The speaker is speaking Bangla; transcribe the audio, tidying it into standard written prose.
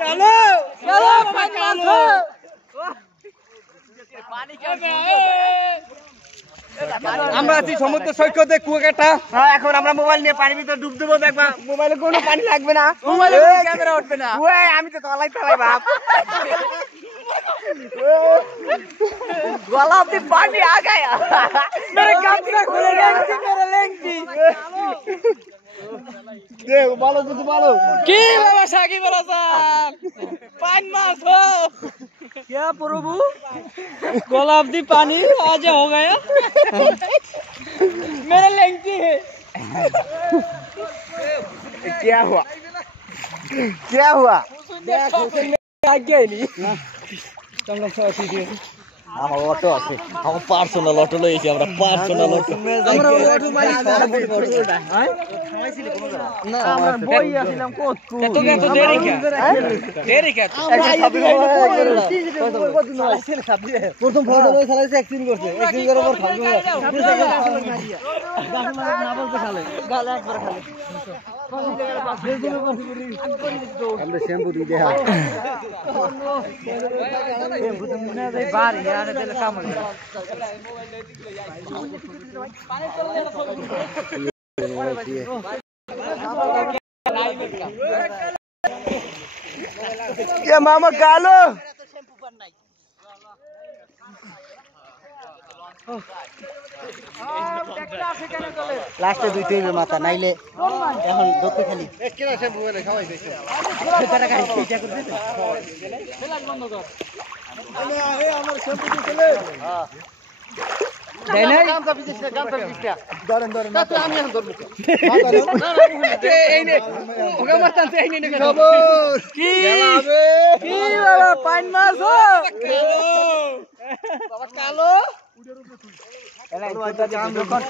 কালো কালো পানি মাছ আমরা আছি সমুদ্র সৈকতে কুয়াকাটা। এখন আমরা মোবাইল নিয়ে পানির ভিতর ডুব দেবো, দেখবা মোবাইলে কোনো পানি লাগবে না, মোবাইলে ক্যামেরা উঠবে না। আমি তো তলাই ভাব গলা অব্দি পানি आ गया मेरे कपड़ा खुले लेंगी मेरे लेंगी দেখ ভালো কিছু ভালো কি বাবা সাকি বলা স্যার পান मास हो क्या प्रभु गुलाब दी पानी आज हो गया मेरे लेंगी है क्या हुआ आगे नहीं তোমরা সব ঠিক আছে আমার অটো আছে, আমার পার্সোনাল অটো লইছি, আমরা পার্সোনাল অটো আমরা অটো মারি হ্যাঁ না আমরা বই আসলাম কত এত দেরি কে প্রথম ফটো লই চালাইছে অ্যাক্সিডেন্ট করছে, অ্যাক্সিডেন্ট করার পর ফালতু না বলতে খালে গালে একবার খালে আমরা শ্যাম্পু দিই দেখা শ্যাম্পু তো মনে হয় বাড়ি আর দিলে কাম হবে ये मामा कालो লাস্টে দুইটাই হবে মাথা, নাইলে এখন দোতে খালি একলা শ্যাম্পু বলে খাওয়াই দিছে টাকা খাই এটা করে দিতে ফেলাক বন্ধ কর আমার শ্যাম্পু দিছিলে হ্যাঁ দেই নাই গামছা পিছিয়ে ধরেন তাতে আমি এখন ধরব এই নে ওগা মারতাম এই নে খবর কি বাবা পান মাছ হো কালো বাবা কালো এলাই তো জাম কর